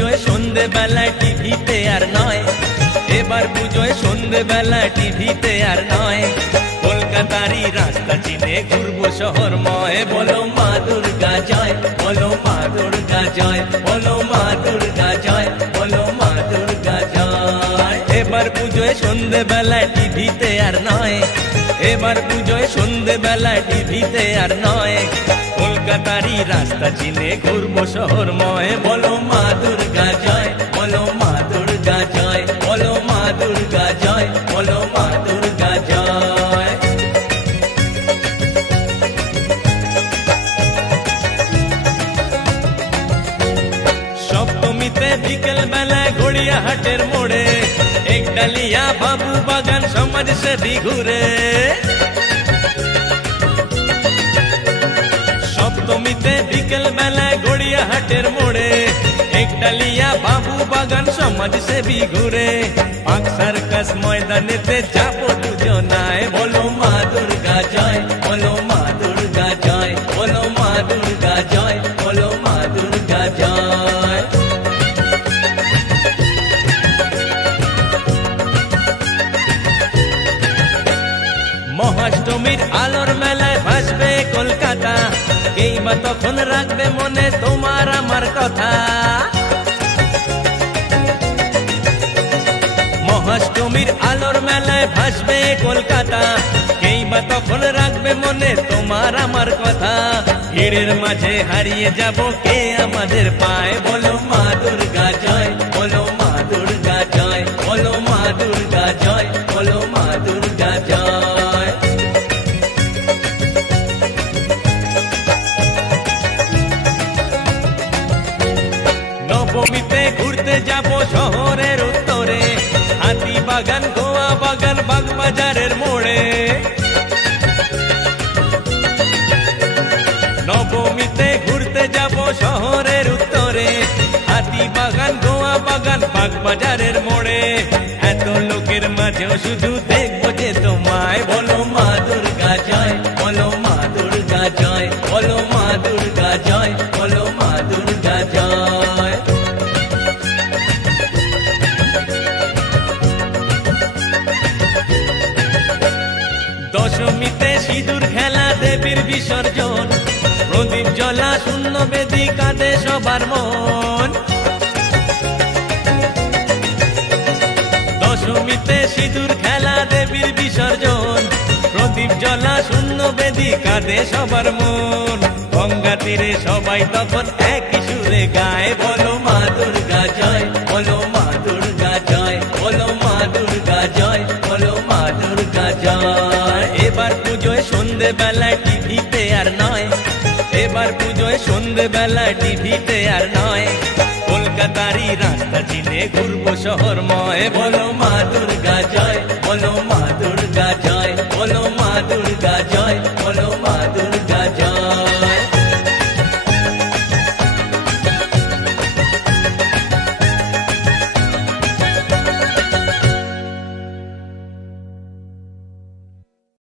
পুজোয় সন্ধে বেলায় টিভিতে আর নয়, এবার পুজোয় সন্ধে বেলায় টিভিতে আর নয়, কলকাতারই রাস্তা চিনে ঘুরবো শহরময়। বলো মা দুর্গা জয়, বলো মা দুর্গা জয়, বলো মা দুর্গা জয়, বলো মা দুর্গা জয়। এবার পুজোয় সন্ধে বেলায় টিভিতে আর নয়, এবার পুজোয় সন্ধে বেলায় টিভিতে আর নয়, কলকাতারই রাস্তা চিনে ঘুরবো শহরময়। বলো মা দুর্গা জয়, বলো মা দুর্গা জয়, বলো মা দুর্গা জয়, বলো মা দুর্গা জয়। সপ্তমীতে বিকেল বেলায় গড়িয়াহাটের মোড়ে একডালিয়া বাবু বাগান সমাজসেবী ঘুরে। সপ্তমীতে বিকেল বেলায় গড়িয়াহাটের মোড়ে একডালিয়া বাবু বাগান সমাজসেবী ঘুরে। পাক সার্কাস ময়দানেতে যাবো দুজনায়। বলো মা দুর্গা জয়, বলো মা দুর্গা জয়, বলো মা দুর্গা জয়, বলো মা দুর্গা জয়। মহাষ্টমীর আলোর মেলায় ভাসবে কলকাতা, কেই বা তখন রাখবে মনে তোমার আমার কথা। মহাষ্টমীর আলোর মেলায় ভাসবে কলকাতা, কেই বা তখন রাখবে মনে তোমার আমার কথা। ভিড়ের মাঝে হারিয়ে যাব কে আমাদের পায়। বলো মা দুর্গা জয়, বলো মা দুর্গা জয়, বলো মা দুর্গা জয়, বলো মা দুর্গা জয়। নবমীতে ঘুরতে যাব শহরের উত্তরে, হাতি বাগান গোয়া বাগান বাগবাজারের মোড়ে। নবমীতে ঘুরতে যাব শহরের উত্তরে, হাতি বাগান গোয়া বাগান বাগবাজারের মোড়ে। এত লোকের মাঝেও শুধু দেখবো যে তোমায়। বলো মা দুর্গা জয়, বলো মা দুর্গা জয়, বলো মা দুর্গা জয়, বলো মা দুর্গা জয়। দশমীতে সিঁদুর খেলা দেবীর বিসর্জন, প্রদীপ জ্বলা শূন্য বেদি কাঁদে সবার মন। দশমীতে সিঁদুর খেলা দেবীর বিসর্জন, প্রদীপ জ্বলা শূন্য বেদি কাঁদে সবার মন। গঙ্গা তীরে সবাই তখন একই সুরে গায়। বলো মা দুর্গা জয়, বলো মা দুর্গা জয়, বলো মা দুর্গা জয়, বলো মা দুর্গা জয়। এবার পুজোয় সন্ধে বেলায় টিভিতে আর নয়, এবার পুজোয় সন্ধে বেলায় টিভিতে আর নয়, কলকাতারই রাস্তা চিনে ঘুরবো শহরময়। বলো মা দুর্গা জয়, বলো